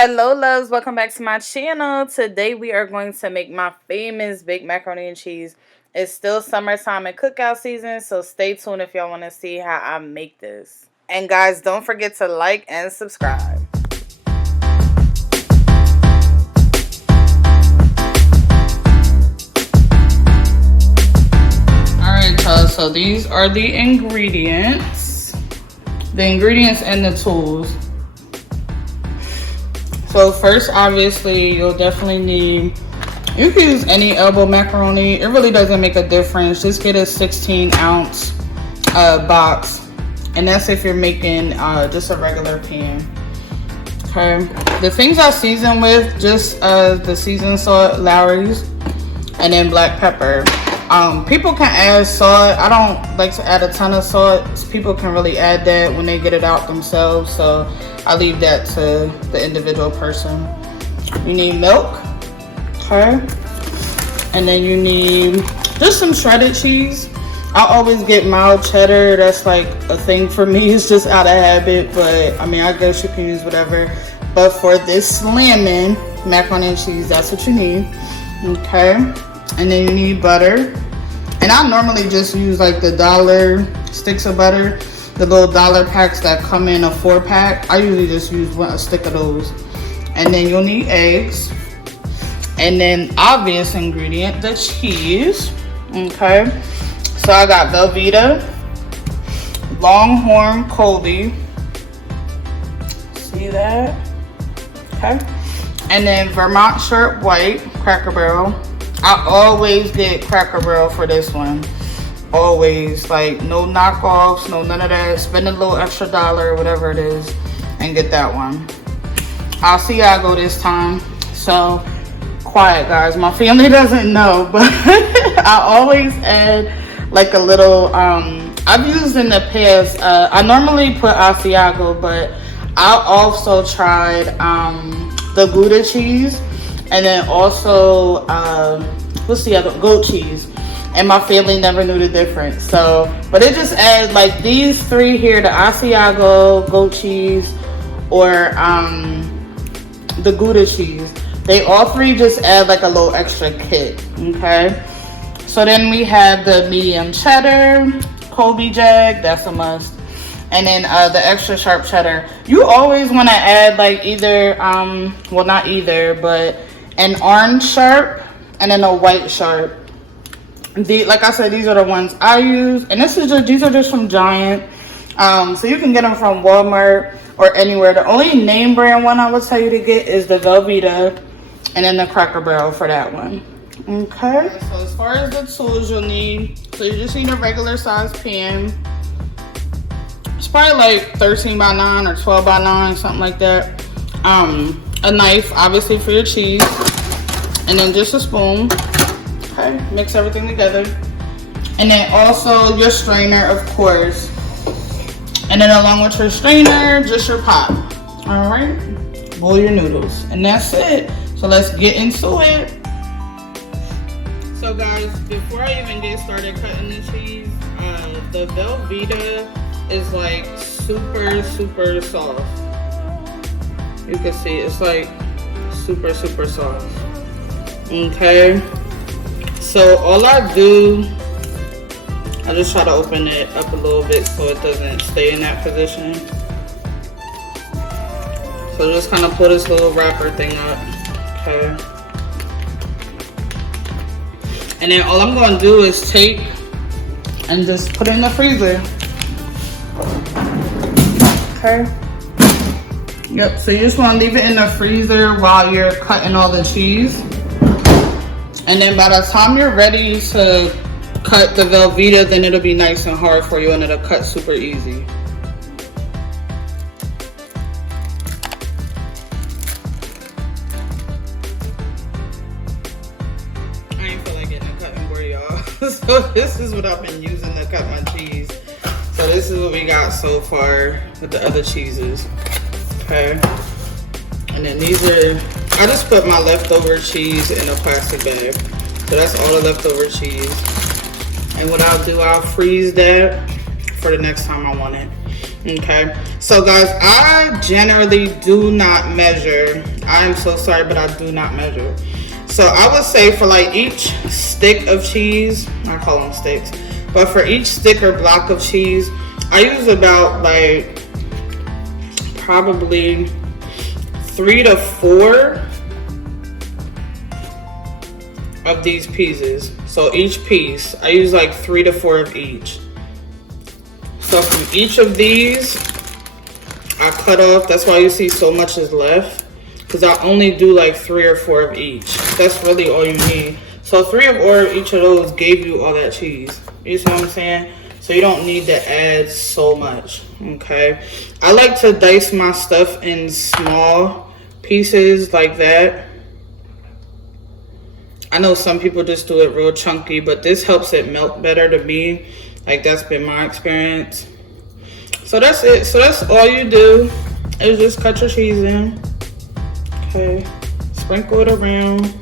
Hello loves, welcome back to my channel. Today we are going to make my famous baked macaroni and cheese. It's still summertime and cookout season, so stay tuned if y'all want to see how I make this. And guys, don't forget to like and subscribe. Alright y'all, so these are the ingredients. The ingredients and the tools. So first, obviously, you'll definitely need, you can use any elbow macaroni. It really doesn't make a difference. Just get a 16-ounce box. And that's if you're making just a regular pan. Okay. The things I season with, just the seasoned salt, Lowry's, and then black pepper. People can add salt. I don't like to add a ton of salt. People can really add that when they get it out themselves. So I leave that to the individual person. You need milk, okay? And then you need just some shredded cheese. I always get mild cheddar. That's like a thing for me. It's just out of habit, but I mean, I guess you can use whatever. But for this slamming macaroni and cheese, that's what you need, okay? And then you need butter. And I normally just use like the dollar sticks of butter. The little dollar packs that come in a 4-pack. I usually just use a stick of those. And then you'll need eggs. And then obvious ingredient, the cheese. Okay. So I got Velveeta, Longhorn Colby. See that? Okay. And then Vermont Short White, Cracker Barrel. I always get Cracker Barrel for this one. Always, like no knockoffs, no none of that. Spend a little extra dollar, whatever it is, and get that one. I'll see how I go this time. So quiet, guys. My family doesn't know, but I always add like a little. I've used in the past. I normally put Asiago, but I also tried the Gouda cheese, and then also what's the other, goat cheese. And my family never knew the difference. So, but it just adds like these three here, the Asiago, goat cheese, or the Gouda cheese. They all three just add like a little extra kick, okay? So then we have the medium cheddar, Colby Jag, that's a must. And then the extra sharp cheddar. You always wanna add like either, well not either, but an orange sharp and then a white sharp. Like I said, these are the ones I use, and these are just from Giant. So you can get them from Walmart or anywhere. The only name brand one I would tell you to get is the Velveeta, and then the Cracker Barrel for that one. Okay. So as far as the tools you'll need, so you just need a regular size pan. It's probably like 13 by 9 or 12 by 9, something like that. A knife, obviously, for your cheese, and then just a spoon. Okay, mix everything together. And then also your strainer, of course. And then along with your strainer, just your pot. All right, boil your noodles. And that's it. So let's get into it. So guys, before I even get started cutting the cheese, the Velveeta is like super, super soft. You can see it's like super, super soft. Okay. So all I do, I just try to open it up a little bit so it doesn't stay in that position. So just kind of pull this little wrapper thing up, okay? And then all I'm gonna do is take and just put it in the freezer. Okay. Yep, so you just wanna leave it in the freezer while you're cutting all the cheese. And then by the time you're ready to cut the Velveeta, then it'll be nice and hard for you and it'll cut super easy. I ain't feel like getting a cutting board, y'all. So this is what I've been using to cut my cheese. So this is what we got so far with the other cheeses. Okay. And then these are, I just put my leftover cheese in a plastic bag. So that's all the leftover cheese. And what I'll do, I'll freeze that for the next time I want it. Okay, so guys, I generally do not measure. I am so sorry, but I do not measure. So I would say for like each stick of cheese, I call them sticks, but for each stick or block of cheese, I use about like probably 3 to 4 of these pieces. So each piece, I use like 3 to 4 of each. So from each of these, I cut off. That's why you see so much is left, because I only do like 3 or 4 of each. That's really all you need. So 3 or 4 of each of those gave you all that cheese. You see what I'm saying? So you don't need to add so much, okay? I like to dice my stuff in small pieces like that. I know some people just do it real chunky, but this helps it melt better to me. Like, that's been my experience. So that's it. So that's all you do is just cut your cheese in. Okay. Sprinkle it around.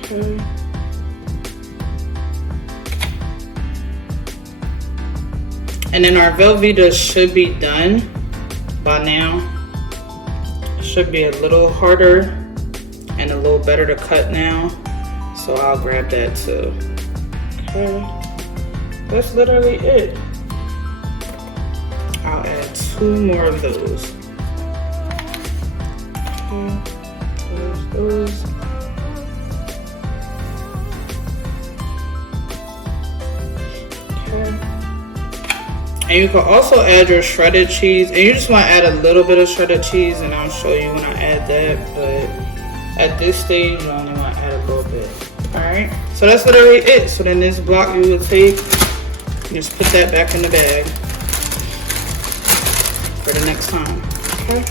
Okay. And then our Velveeta should be done by now. It should be a little harder and a little better to cut now, so I'll grab that too. Okay, that's literally it. I'll add 2 more of those. Okay, those. Okay. And you can also add your shredded cheese, and you just want to add a little bit of shredded cheese, and I'll show you when I add that, but at this stage, you only want to add a little bit. Alright, so that's literally it. So then this block you will take, just put that back in the bag for the next time. Okay,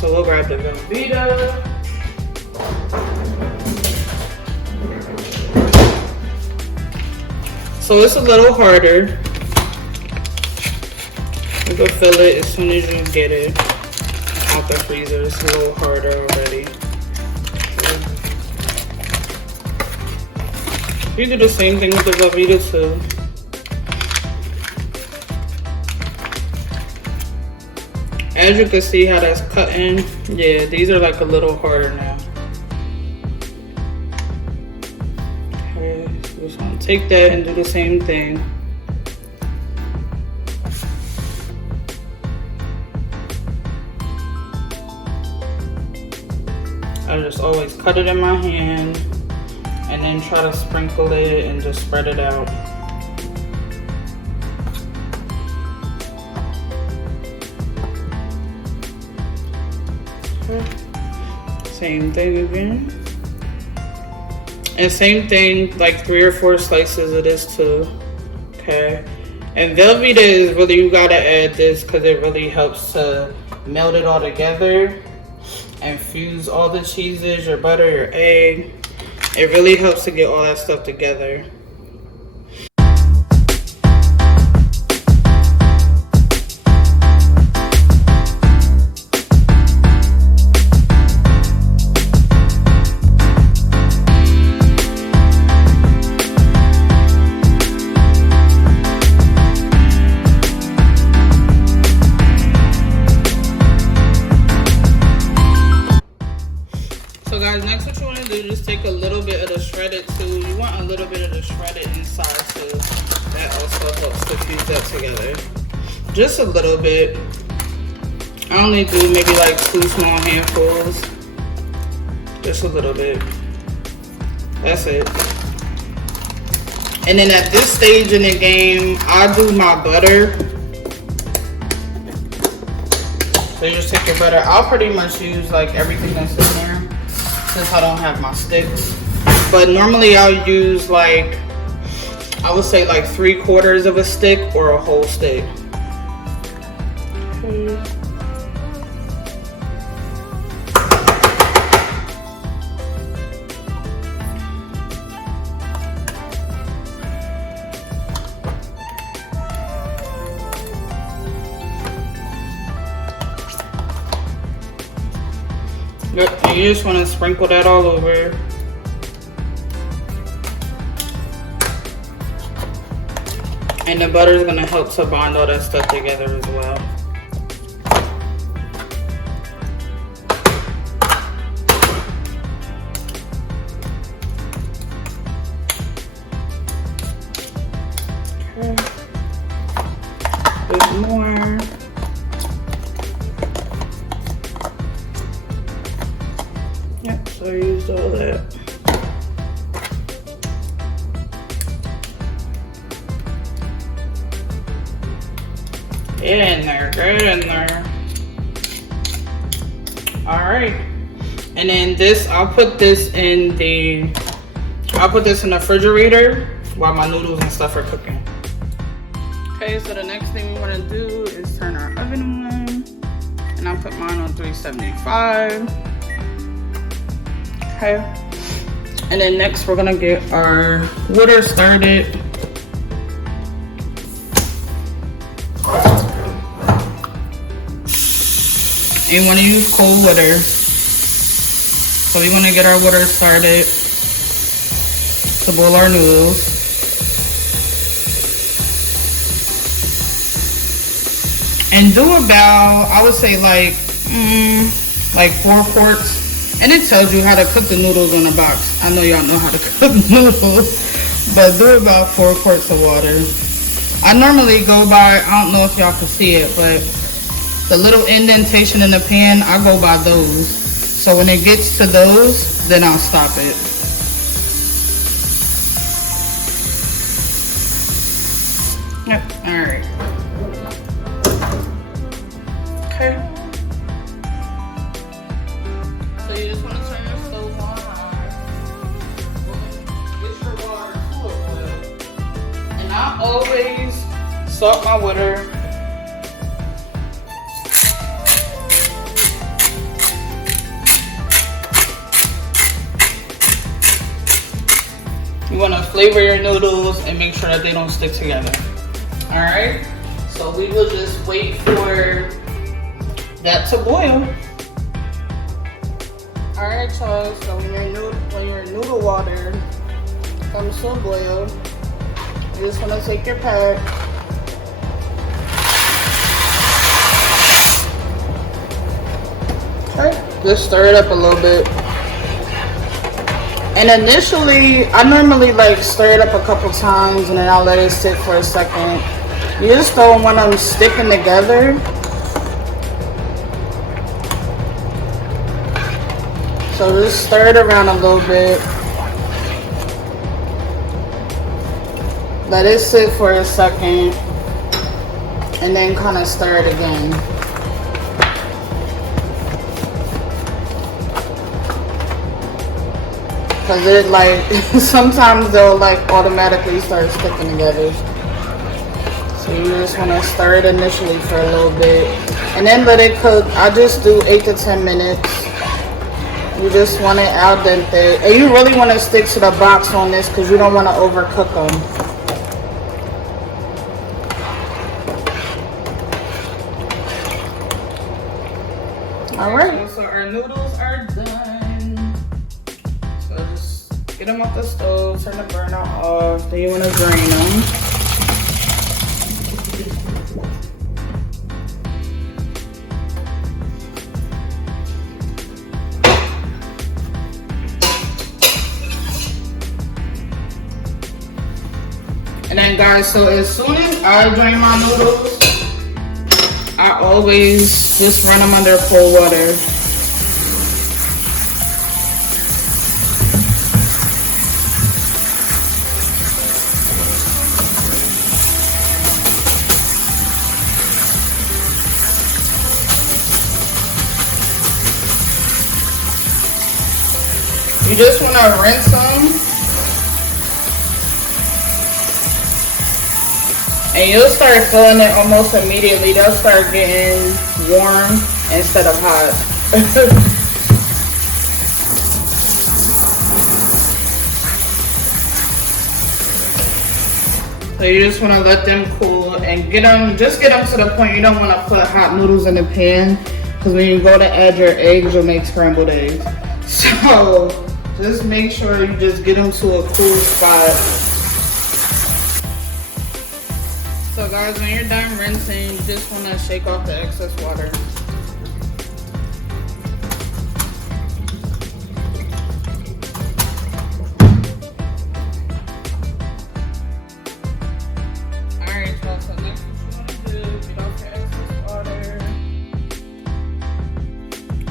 so we'll grab the Velveeta. So it's a little harder. You can feel it as soon as you get it out the freezer. It's a little harder already. You do the same thing with the Velveeta too. As you can see how that's cutting, yeah, these are like a little harder now. Okay, so just gonna take that and do the same thing. I just always cut it in my hand and then try to sprinkle it and just spread it out. Okay. Same thing again. And same thing, like 3 or 4 slices of this too. Okay. And Velveeta is really, you gotta add this because it really helps to melt it all together and fuse all the cheeses, your butter, your egg. It really helps to get all that stuff together. So guys, next what you want to do is just take a little bit of the shredded too. You want a little bit of the shredded inside too. That also helps to fuse that together. Just a little bit. I only do maybe like 2 small handfuls. Just a little bit. That's it. And then at this stage in the game, I do my butter. So you just take your butter. I'll pretty much use like everything that's in there, since I don't have my sticks. But normally I'll use like, I would say like 3/4 of a stick or a whole stick. Okay. Yep, and you just want to sprinkle that all over. And the butter is gonna help to bond all that stuff together as well. Okay. A bit more. Yep, so I used all that. Get in there, get in there. All right, and then this, I'll put this in the refrigerator while my noodles and stuff are cooking. Okay, so the next thing we want to do is turn our oven on, and I put mine on 375. Okay, and then next we're gonna get our water started. And you want to use cold water. So we want to get our water started to boil our noodles. And do about, I would say like 4 quarts. And it tells you how to cook the noodles in the box. I know y'all know how to cook noodles, but do about 4 quarts of water. I normally go by, I don't know if y'all can see it, but the little indentation in the pan, I go by those. So when it gets to those, then I'll stop it. Yep, all right. Okay. So you just want to turn your stove on high. Get your water to a boil. And I always salt my water. You want to flavor your noodles and make sure that they don't stick together. All right, so we will just wait for that to boil. All right, y'all, so when your noodle water comes to a boil, you just want to take your pack, okay, just stir it up a little bit. And initially, I normally like stir it up a couple times and then I'll let it sit for a second. You just don't want them sticking together. So just stir it around a little bit. Let it sit for a second and then kind of stir it again. Cause it like, sometimes they'll like automatically start sticking together. So you just wanna stir it initially for a little bit. And then let it cook. I just do 8 to 10 minutes. You just want it al dente. And you really wanna stick to the box on this cause you don't wanna overcook them. All right. So our noodles are done. Get them off the stove, turn the burner off, then you want to drain them. And then guys, so as soon as I drain my noodles, I always just run them under cold water. You just want to rinse them, and you'll start feeling it almost immediately. They'll start getting warm instead of hot. So you just want to let them cool and get them to the point you don't want to put hot noodles in the pan, because when you go to add your eggs, you'll make scrambled eggs. So just make sure you just get them to a cool spot. guys, when you're done rinsing, you just want to shake off the excess water. Alright, y'all, so next what you want to do, get off your excess water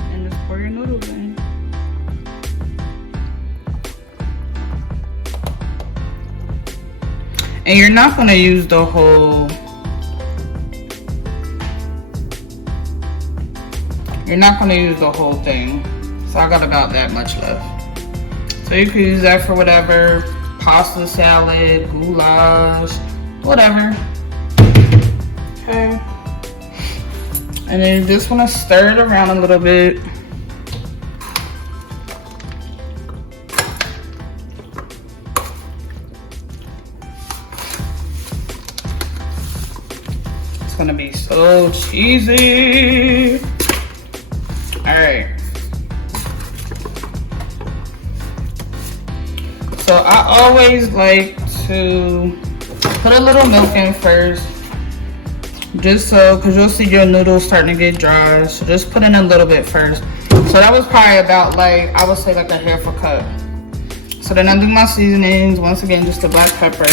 and just pour your noodles in. And you're not going to use the whole, thing. So I got about that much left. So you can use that for whatever, pasta salad, goulash, whatever. Okay. And then you just want to stir it around a little bit. It's gonna be so cheesy. All right. So I always like to put a little milk in first, just so, because you'll see your noodles starting to get dry. So just put in a little bit first. So that was probably about, like, I would say like a half a cup. So then I do my seasonings. Once again, just the black pepper.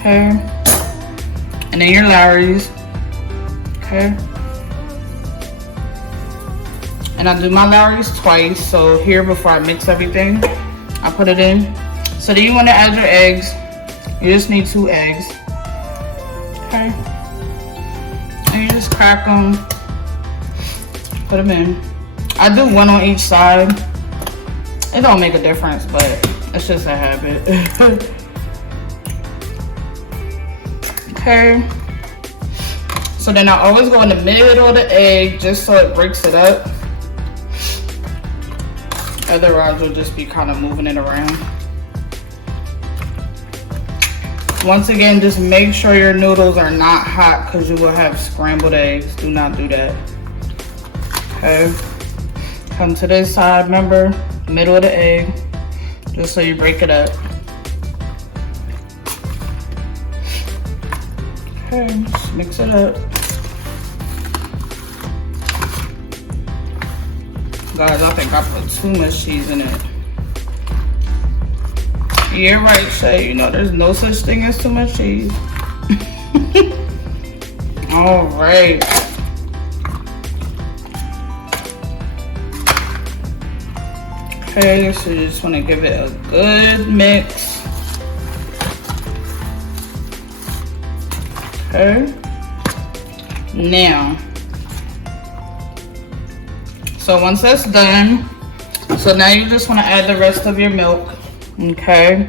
Okay. And then your Lowry's. Okay. And I do my Lowry's twice. So here, before I mix everything, I put it in. So then you want to add your eggs. You just need 2 eggs. Okay. And you just crack them. Put them in. I do 1 on each side. It don't make a difference, but it's just a habit. Okay. So then I always go in the middle of the egg just so it breaks it up. Otherwise, you'll just be kind of moving it around. Once again, just make sure your noodles are not hot because you will have scrambled eggs. Do not do that. Okay. Come to this side, remember, middle of the egg, just so you break it up. Okay, just mix it up. Guys, I think I put too much cheese in it. You're right, Shay. You know, there's no such thing as too much cheese. All right. Okay, so you just want to give it a good mix. Okay. Now, so once that's done, so now you just want to add the rest of your milk. Okay.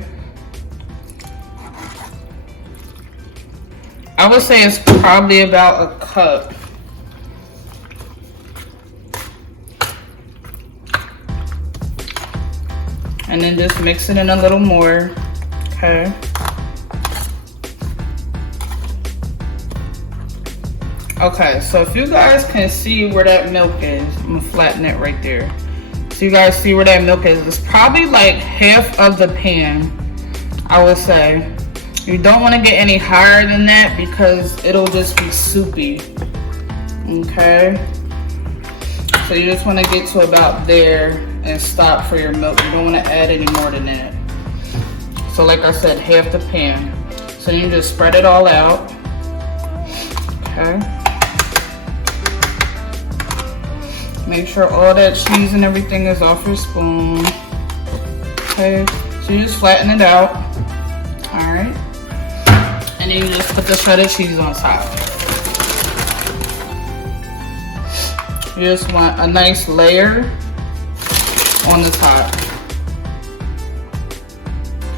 I would say it's probably about a cup. And then just mix it in a little more. Okay. Okay, so if you guys can see where that milk is, I'm gonna flatten it right there. So you guys see where that milk is. It's probably like half of the pan, I would say. You don't want to get any higher than that because it'll just be soupy. Okay. So you just want to get to about there and stop for your milk. You don't want to add any more than that. So like I said, half the pan. So you just spread it all out. Okay. Make sure all that cheese and everything is off your spoon. Okay, so you just flatten it out. All right. And then you just put the shredded cheese on top. You just want a nice layer on the top.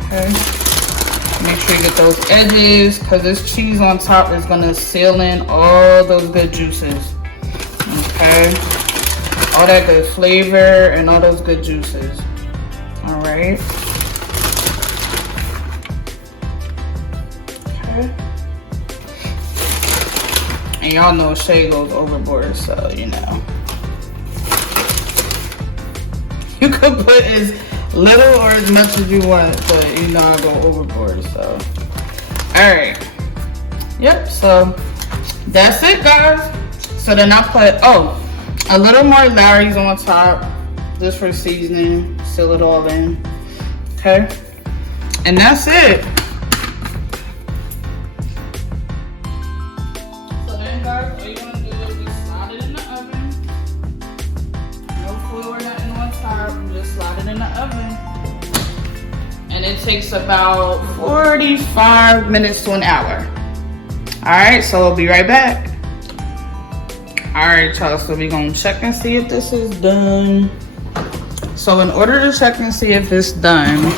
Okay. Make sure you get those edges because this cheese on top is gonna seal in all those good juices. Okay. All that good flavor and all those good juices. All right. Okay. And y'all know Shay goes overboard, so you know. You could put as little or as much as you want, but you know I go overboard, so. Alright. Yep, so that's it, guys. So then I put, a little more Larry's on top, just for seasoning, seal it all in, okay? And that's it. So then, guys, all you want to do is just slide it in the oven. No foil or nothing on top, just slide it in the oven. And it takes about 45 minutes to an hour. Alright, so we'll be right back. Alright, y'all, so we're gonna check and see if this is done. So in order to check and see if it's done,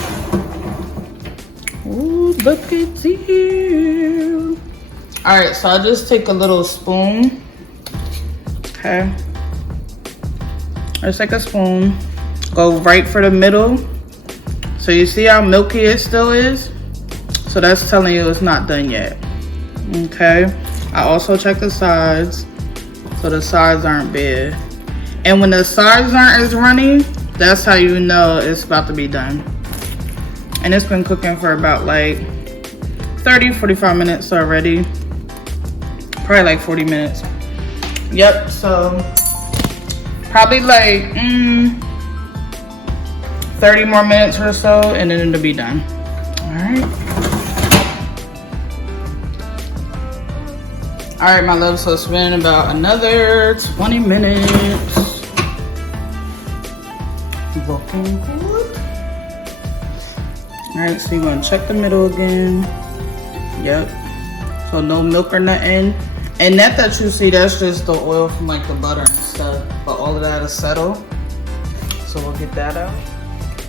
ooh, look at here. Alright, so I'll just take a little spoon. Okay. Just take a spoon. Go right for the middle. So you see how milky it still is? So that's telling you it's not done yet. Okay. I also check the sides. So the sides aren't bad. And when the sides aren't as runny, that's how you know it's about to be done. And it's been cooking for about like 30-45 minutes already. Probably like 40 minutes. Yep, so probably like 30 more minutes or so, and then it'll be done. Alright. Alright, my love, so it's been about another 20 minutes. Looking good. Alright, so you're gonna check the middle again. Yep. So no milk or nothing. And that you see, that's just the oil from like the butter and stuff. But all of that is settled. So we'll get that out.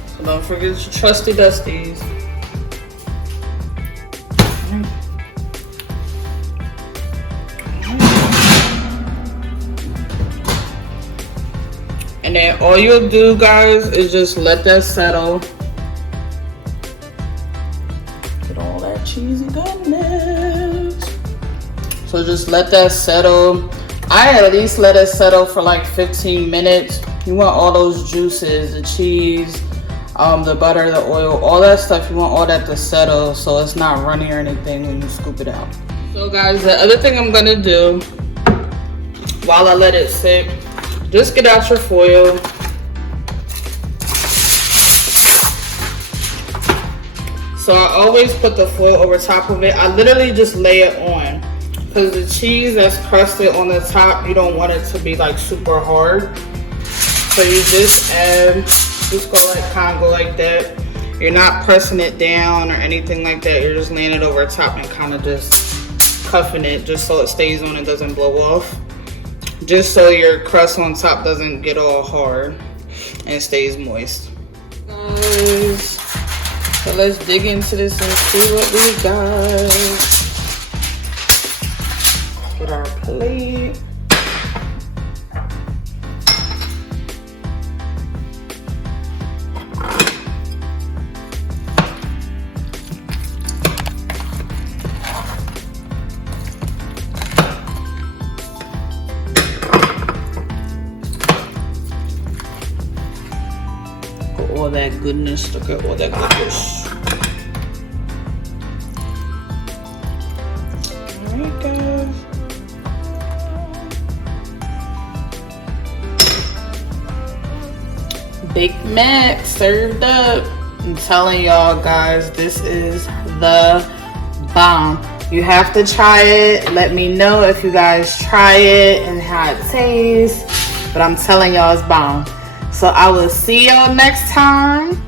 So don't forget your trusty dusties. And then all you'll do, guys, is just let that settle. Get all that cheesy goodness. So just let that settle. I at least let it settle for like 15 minutes. You want all those juices, the cheese, the butter, the oil, all that stuff. You want all that to settle so it's not runny or anything when you scoop it out. So guys, the other thing I'm gonna do while I let it sit, just get out your foil. So I always put the foil over top of it. I literally just lay it on. Because the cheese that's crusted on the top, you don't want it to be like super hard. So you just add, just go like, kind of go like that. You're not pressing it down or anything like that. You're just laying it over top and kind of just cuffing it just so it stays on and doesn't blow off. Just so your crust on top doesn't get all hard and stays moist. Guys, so let's dig into this and see what we got. Get our plate. All that goodness, look at all that goodness. Alright, guys. Big Mac served up. I'm telling y'all, guys, this is the bomb. You have to try it. Let me know if you guys try it and how it tastes. But I'm telling y'all, it's bomb. So I will see y'all next time.